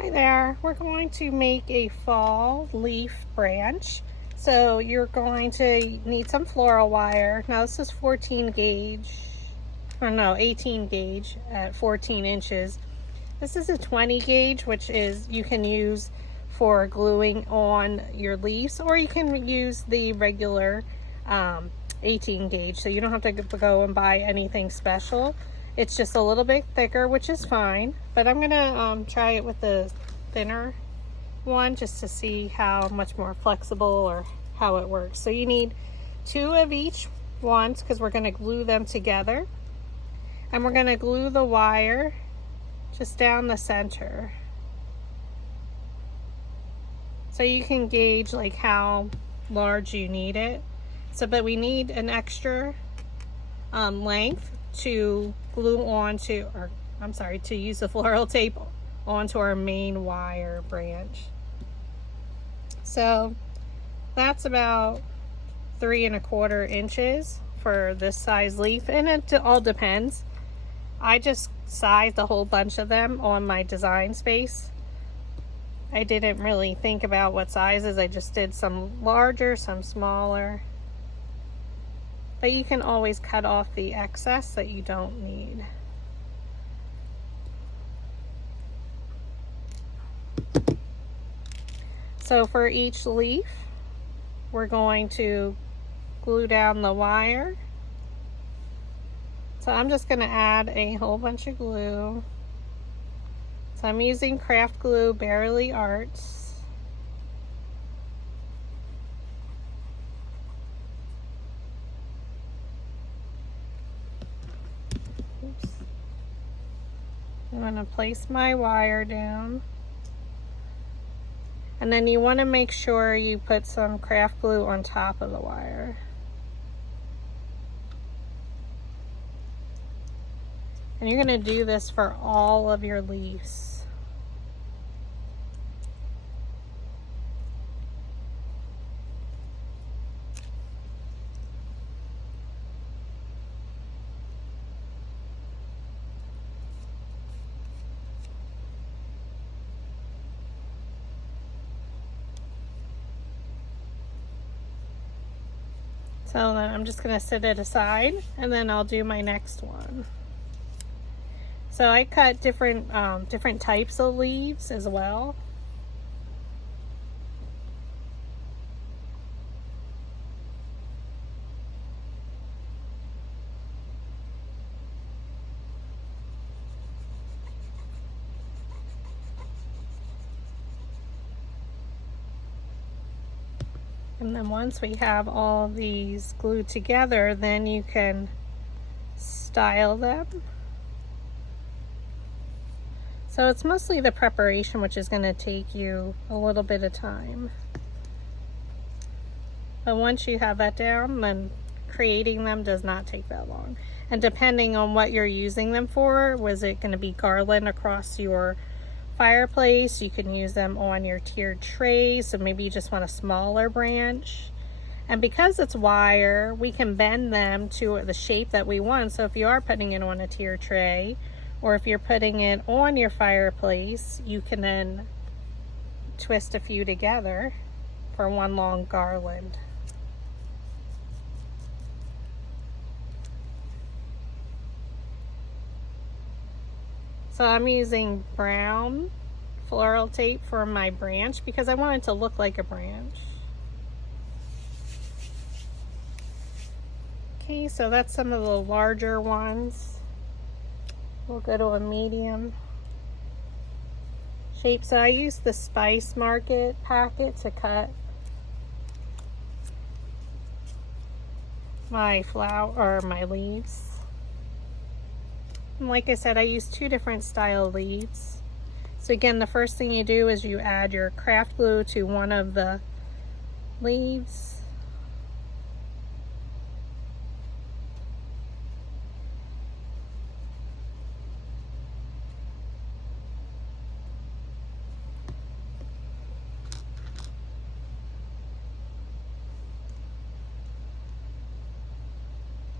Hi there, we're going to make a fall leaf branch. So you're going to need some floral wire. Now this is 14 gauge, or no, 18 gauge at 14 inches. This is a 20 gauge, which is you can use for gluing on your leaves, or you can use the regular 18 gauge. So you don't have to go and buy anything special. It's just a little bit thicker, which is fine, but I'm gonna try it with the thinner one just to see how much more flexible or how it works. So you need 2 of each ones because we're gonna glue them together, and we're gonna glue the wire just down the center. So you can gauge like how large you need it. So, but we need an extra length to glue onto, or I'm sorry, to use the floral tape onto our main wire branch. So that's about 3¼ inches for this size leaf, and it all depends. I just sized a whole bunch of them on my Design Space. I didn't really think about what sizes. I just did some larger, some smaller. But you can always cut off the excess that you don't need. So for each leaf, we're going to glue down the wire. So I'm just going to add a whole bunch of glue. So I'm using craft glue, Barely Arts. I'm going to place my wire down, and then you want to make sure you put some craft glue on top of the wire. And you're going to do this for all of your leaves. So then I'm just going to set it aside, and then I'll do my next one. So I cut different types of leaves as well. And then once we have all these glued together, then you can style them. So it's mostly the preparation, which is going to take you a little bit of time. But once you have that down, then creating them does not take that long. And depending on what you're using them for, was it going to be garland across your fireplace? You can use them on your tiered trays, so maybe you just want a smaller branch. And because it's wire, we can bend them to the shape that we want. So if you are putting it on a tiered tray, or if you're putting it on your fireplace, you can then twist a few together for one long garland. So I'm using brown floral tape for my branch because I want it to look like a branch. Okay, so that's some of the larger ones. We'll go to a medium shape. So I use the Spice Market packet to cut my flower or my leaves. And like I said, I use 2 different style leaves. So again, the first thing you do is you add your craft glue to one of the leaves.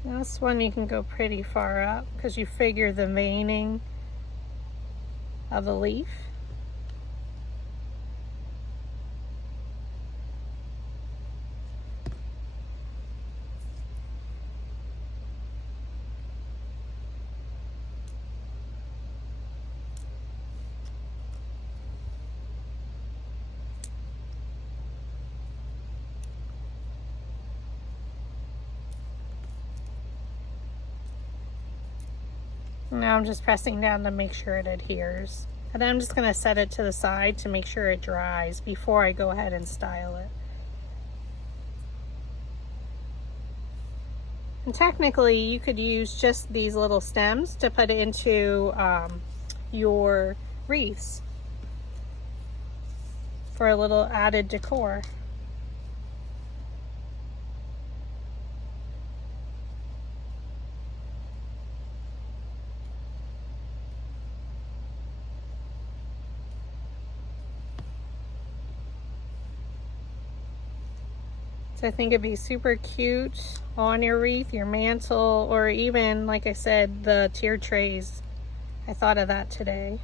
This one you can go pretty far up because you figure the veining of the leaf. Now I'm just pressing down to make sure it adheres. And then I'm just going to set it to the side to make sure it dries before I go ahead and style it. And technically you could use just these little stems to put into your wreaths for a little added decor. So I think it'd be super cute on your wreath, your mantle, or even, like I said, the tier trays. I thought of that today.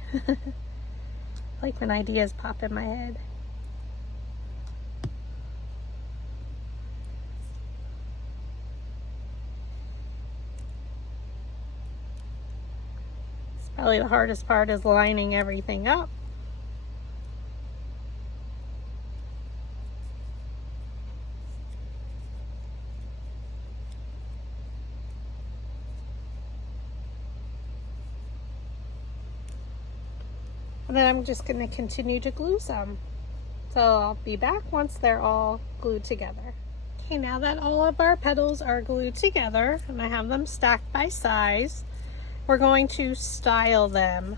Like when ideas pop in my head. It's probably the hardest part is lining everything up. And then I'm just going to continue to glue some. So I'll be back once they're all glued together. Okay, now that all of our petals are glued together and I have them stacked by size, we're going to style them.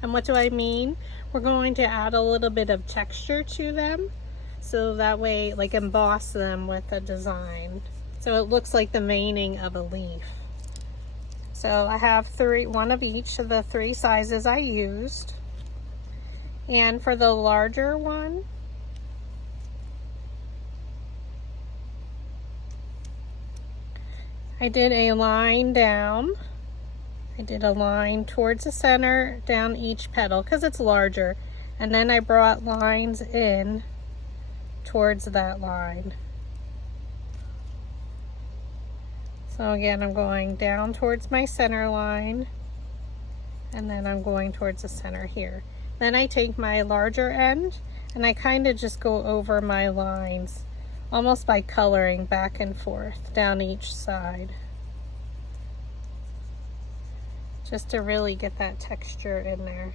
And what do I mean? We're going to add a little bit of texture to them, so that way, like, emboss them with a design, so it looks like the veining of a leaf. So I have one of each of the 3 sizes I used. And for the larger one, I did a line down. I did a line towards the center down each petal because it's larger. And then I brought lines in towards that line. So again, I'm going down towards my center line, and then I'm going towards the center here. Then I take my larger end and I kind of just go over my lines, almost by coloring back and forth down each side, just to really get that texture in there.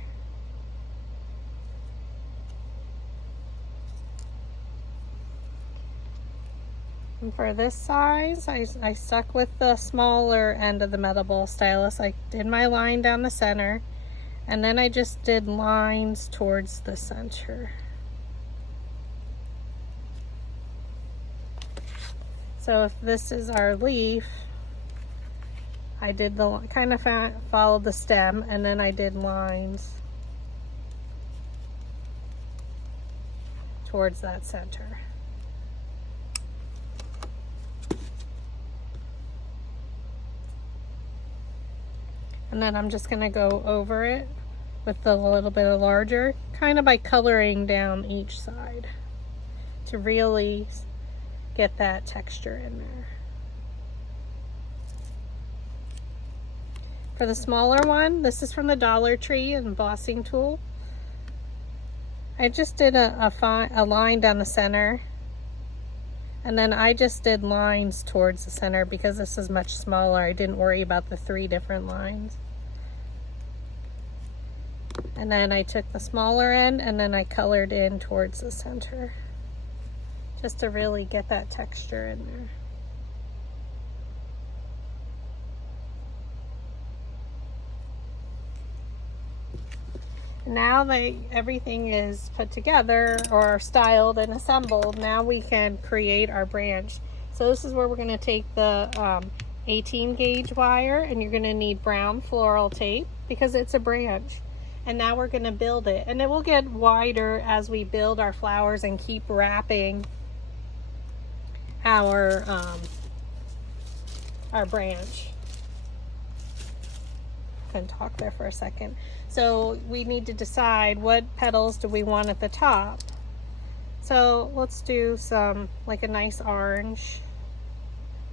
And for this size, I stuck with the smaller end of the metal ball stylus. I did my line down the center, and then I just did lines towards the center. So if this is our leaf, I did the kind of followed the stem, and then I did lines towards that center. And then I'm just going to go over it with a little bit of larger, kind of by coloring down each side to really get that texture in there. For the smaller one, this is from the Dollar Tree embossing tool. I just did a line down the center, and then I just did lines towards the center because this is much smaller. I didn't worry about the 3 different lines. And then I took the smaller end and then I colored in towards the center, just to really get that texture in there. Now that everything is put together or styled and assembled, now we can create our branch. So this is where we're going to take the 18 gauge wire, and you're going to need brown floral tape because it's a branch. And now we're going to build it, and it will get wider as we build our flowers and keep wrapping our branch. Couldn't talk there for a second. So we need to decide what petals do we want at the top. So let's do some, like a nice orange,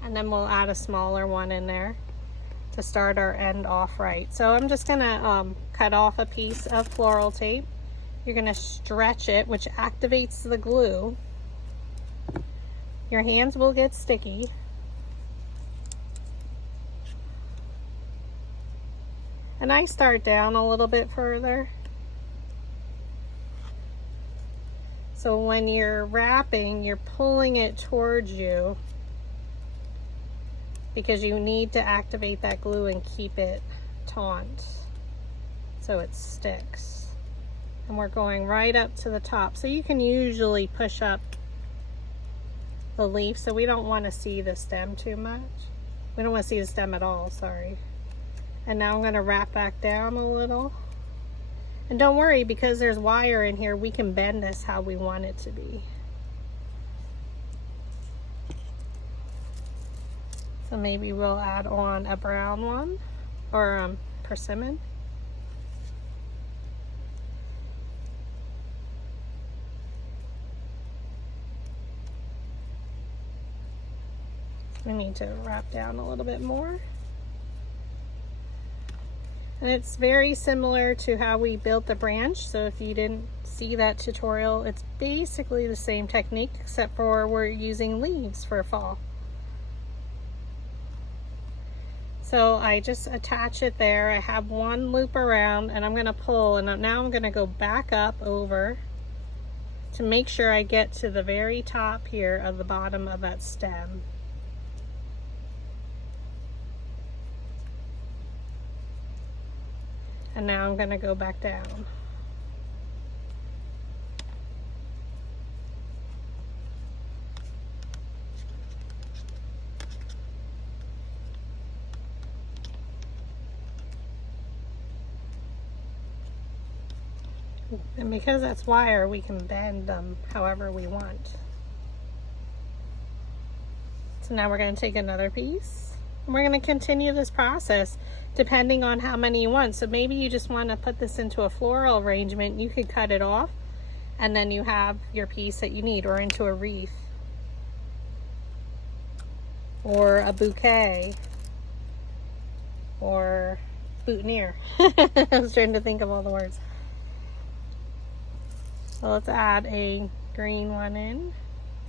and then we'll add a smaller one in there to start our end off right. So I'm just gonna cut off a piece of floral tape. You're gonna stretch it, which activates the glue. Your hands will get sticky. And I start down a little bit further. So when you're wrapping, you're pulling it towards you because you need to activate that glue and keep it taut so it sticks. And we're going right up to the top. So you can usually push up the leaf, so we don't want to see the stem too much. We don't want to see the stem at all, sorry. And now I'm going to wrap back down a little. And don't worry, because there's wire in here, we can bend this how we want it to be. So maybe we'll add on a brown one, or persimmon. We need to wrap down a little bit more. And it's very similar to how we built the branch. So if you didn't see that tutorial, it's basically the same technique, except for we're using leaves for fall. So I just attach it there. I have one loop around and I'm gonna pull, and now I'm gonna go back up over to make sure I get to the very top here of the bottom of that stem. And now I'm going to go back down. And because that's wire, we can bend them however we want. So now we're going to take another piece. And we're going to continue this process depending on how many you want. So maybe you just want to put this into a floral arrangement. You could cut it off and then you have your piece that you need, or into a wreath or a bouquet or boutonniere. I was trying to think of all the words. So let's add a green one in.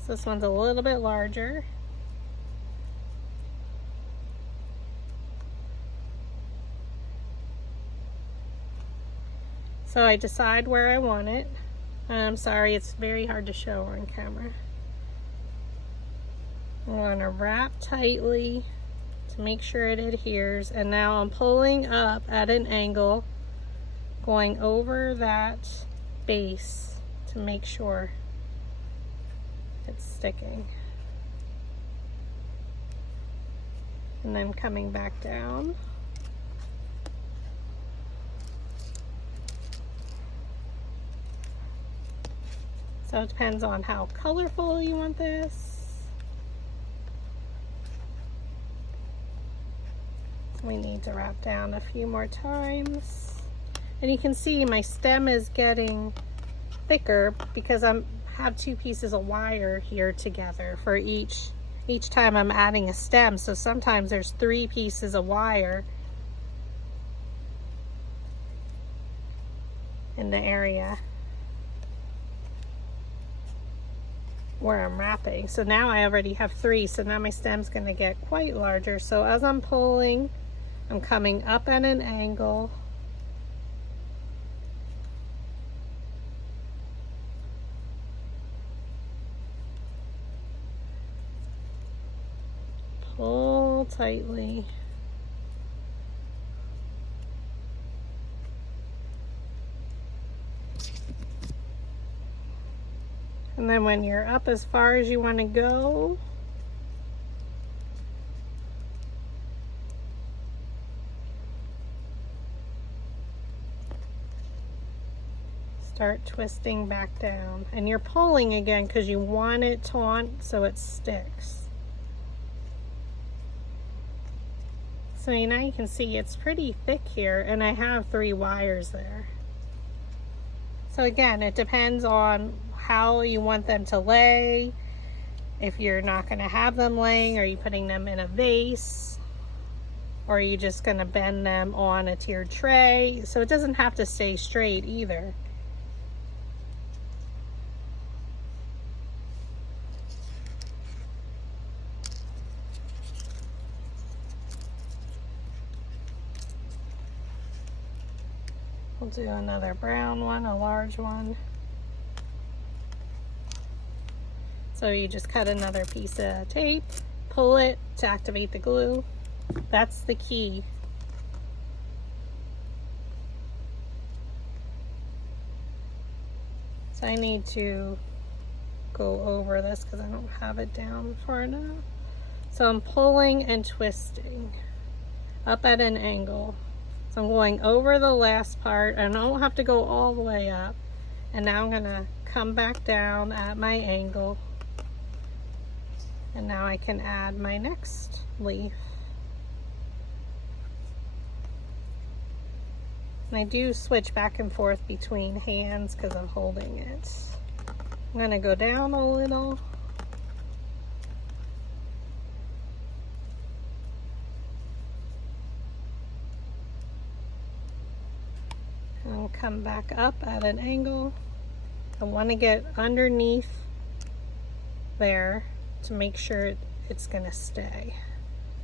So this one's a little bit larger. So I decide where I want it. I'm sorry, it's very hard to show on camera. I'm going to wrap tightly to make sure it adheres. And now I'm pulling up at an angle, going over that base to make sure it's sticking. And then coming back down. So it depends on how colorful you want this. We need to wrap down a few more times. And you can see my stem is getting thicker because I have two pieces of wire here together for each time I'm adding a stem. So sometimes there's 3 pieces of wire in the area where I'm wrapping. So now I already have 3, so now my stem's going to get quite larger. So as I'm pulling, I'm coming up at an angle. Pull tightly. And then when you're up as far as you want to go, start twisting back down. And you're pulling again because you want it taut so it sticks. So now you can see it's pretty thick here, and I have 3 wires there. So again, it depends on how you want them to lay. If you're not going to have them laying, are you putting them in a vase? Or are you just going to bend them on a tiered tray? So it doesn't have to stay straight either. We'll do another brown one, a large one. So you just cut another piece of tape, pull it to activate the glue. That's the key. So I need to go over this because I don't have it down far enough. So I'm pulling and twisting up at an angle. So I'm going over the last part, and I don't have to go all the way up. And now I'm gonna come back down at my angle. And now I can add my next leaf. And I do switch back and forth between hands because I'm holding it. I'm gonna go down a little. And come back up at an angle. I want to get underneath there to make sure it's gonna stay.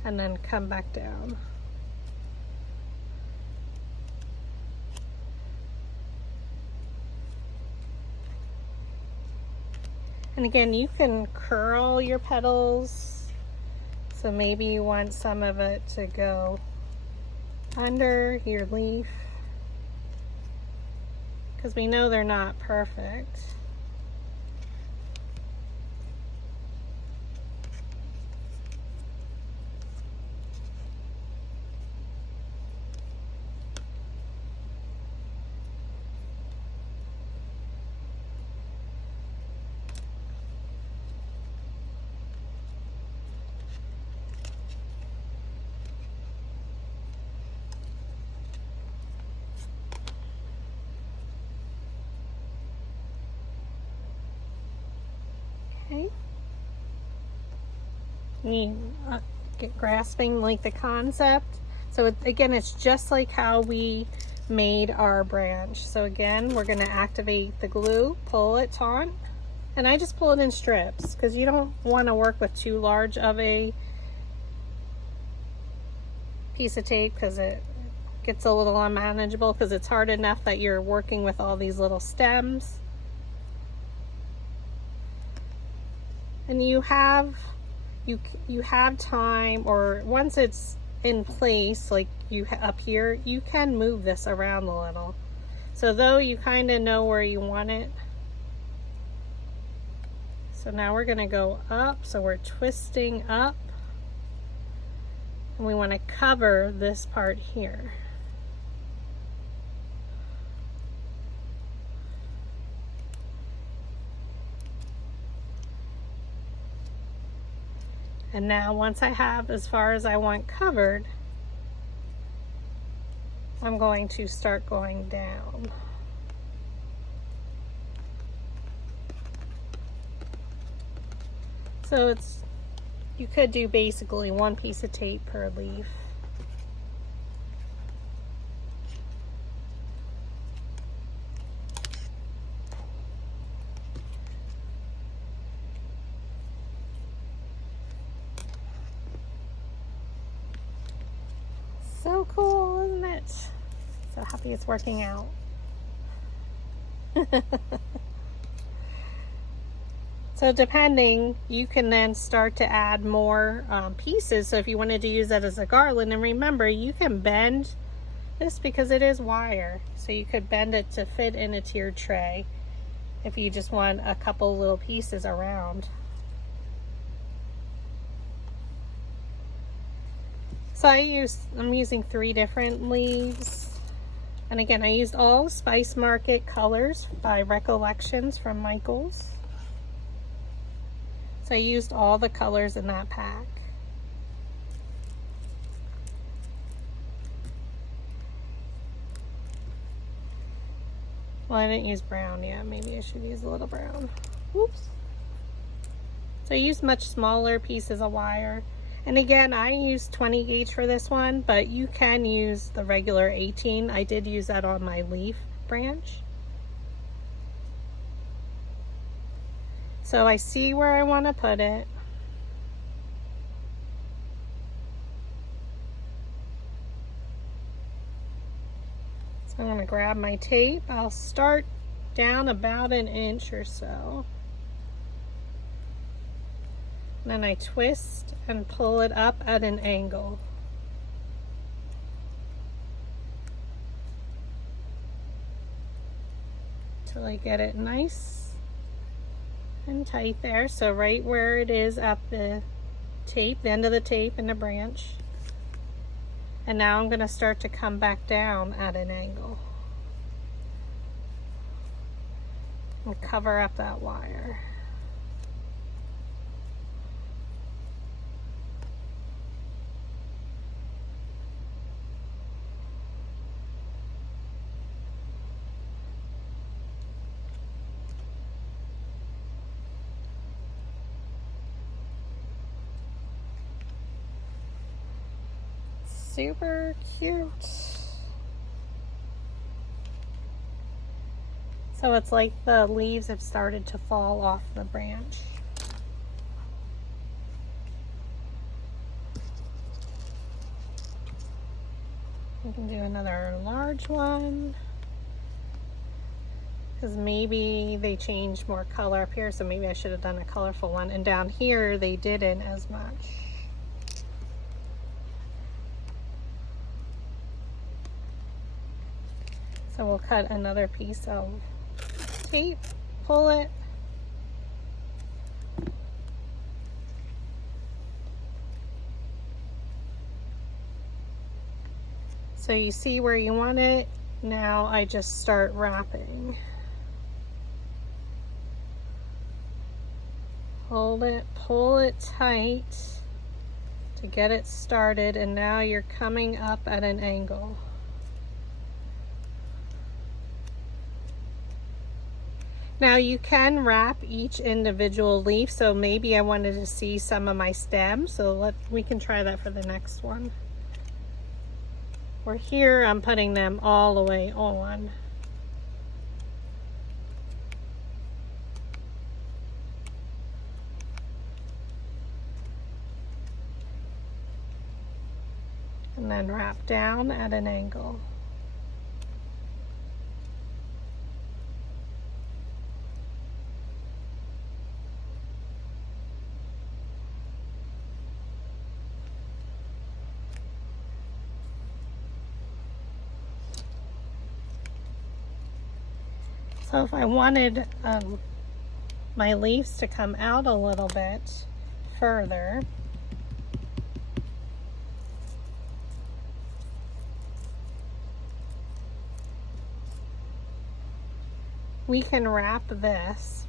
And then come back down. And again, you can curl your petals. So maybe you want some of it to go under your leaf, because we know they're not perfect. Okay. You get grasping like the concept. So again, it's just like how we made our branch. So again, we're going to activate the glue, pull it taut, and I just pull it in strips because you don't want to work with too large of a piece of tape because it gets a little unmanageable, because it's hard enough that you're working with all these little stems. And you have time, or once it's in place, like you up here, you can move this around a little. So though you kind of know where you want it. So now we're going to go up, so we're twisting up, and we want to cover this part here. And now once I have as far as I want covered, I'm going to start going down. So you could do basically one piece of tape per leaf. So cool, isn't it? So happy it's working out. So depending, you can then start to add more pieces. So if you wanted to use that as a garland, and remember, you can bend this because it is wire. So you could bend it to fit into your tray if you just want a couple little pieces around. So I'm using 3 different leaves. And again, I used all Spice Market colors by Recollections from Michaels. So I used all the colors in that pack. Well, I didn't use brown yet. Maybe I should use a little brown. Oops. So I used much smaller pieces of wire. And again, I used 20 gauge for this one, but you can use the regular 18. I did use that on my leaf branch. So I see where I want to put it. So I'm going to grab my tape. I'll start down about 1 inch or so. Then I twist and pull it up at an angle. Till I get it nice and tight there. So right where it is at the tape, the end of the tape and the branch. And now I'm going to start to come back down at an angle. And cover up that wire. Super cute. So it's like the leaves have started to fall off the branch. We can do another large one, because maybe they changed more color up here, so maybe I should have done a colorful one. And down here they didn't as much. So we'll cut another piece of tape, pull it, so you see where you want it. Now I just start wrapping. Hold it, pull it tight to get it started, and now you're coming up at an angle. Now you can wrap each individual leaf, so maybe I wanted to see some of my stems, so we can try that for the next one. Where here I'm putting them all the way on. And then wrap down at an angle. So if I wanted my leaves to come out a little bit further, we can wrap this .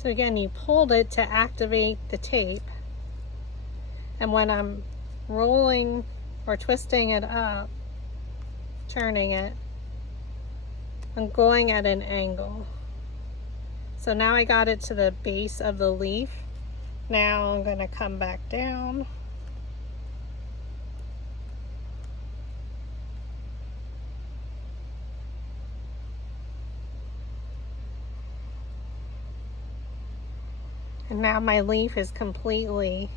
So again, you pulled it to activate the tape, and when I'm rolling or twisting it up, turning it, I'm going at an angle. So now I got it to the base of the leaf. Now I'm going to come back down. And now my leaf is completely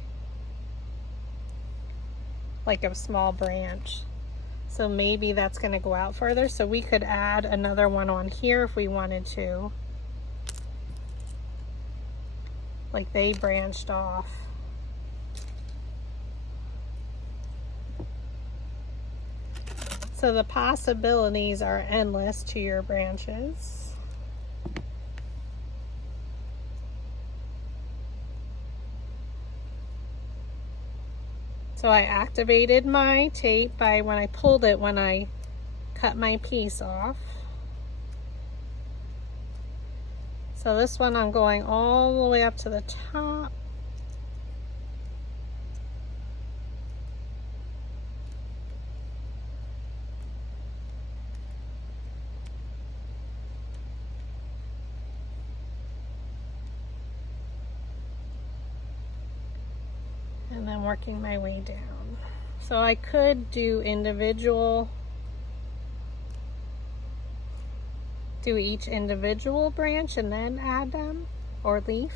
like a small branch. So maybe that's going to go out further. So we could add another one on here if we wanted to. Like they branched off. So the possibilities are endless to your branches. So I activated my tape by when I pulled it, when I cut my piece off. So this one I'm going all the way up to the top. And then working my way down. So I could do individual do each individual branch and then add them, or leaf.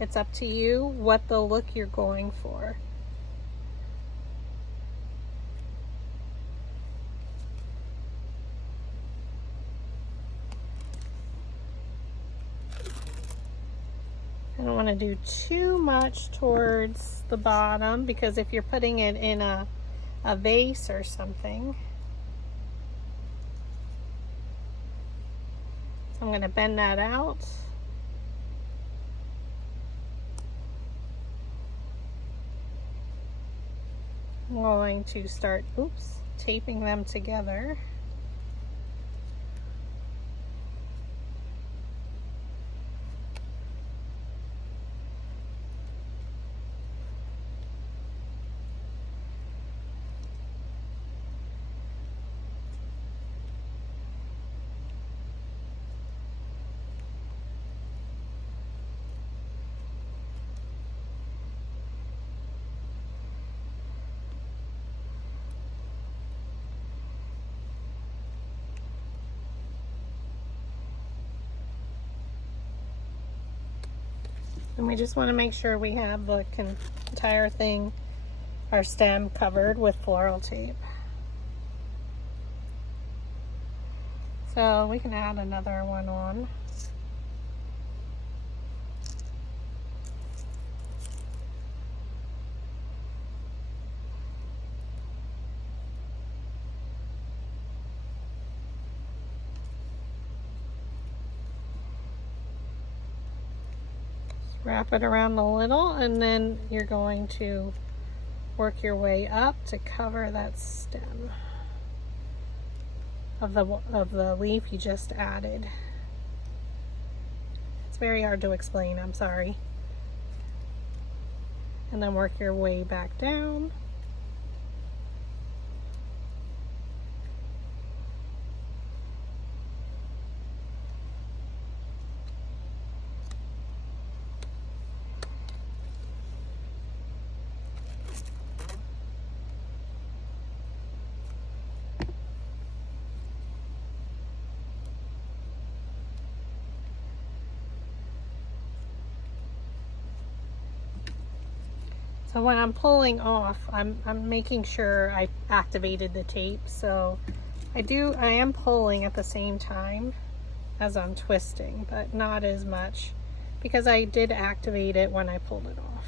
It's up to you what the look you're going for. I don't want to do too much towards the bottom, because if you're putting it in a vase or something. So I'm going to bend that out. I'm going to start, taping them together. And we just want to make sure we have the entire thing, our stem, covered with floral tape. So we can add another one on. Wrap it around the little, and then you're going to work your way up to cover that stem of the leaf you just added. It's very hard to explain, I'm sorry. And then work your way back down. So when I'm pulling off, I'm making sure I activated the tape. So I am pulling at the same time as I'm twisting, but not as much, because I did activate it when I pulled it off.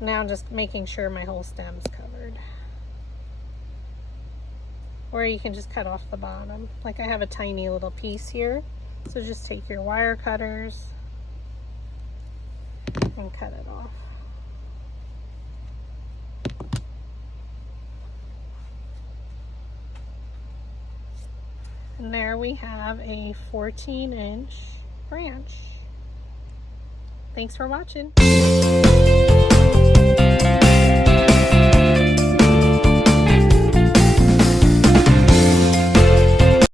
Now I'm just making sure my whole stem's covered. Or you can just cut off the bottom. Like I have a tiny little piece here. So just take your wire cutters and cut it off. And there we have a 14-inch branch. Thanks for watching.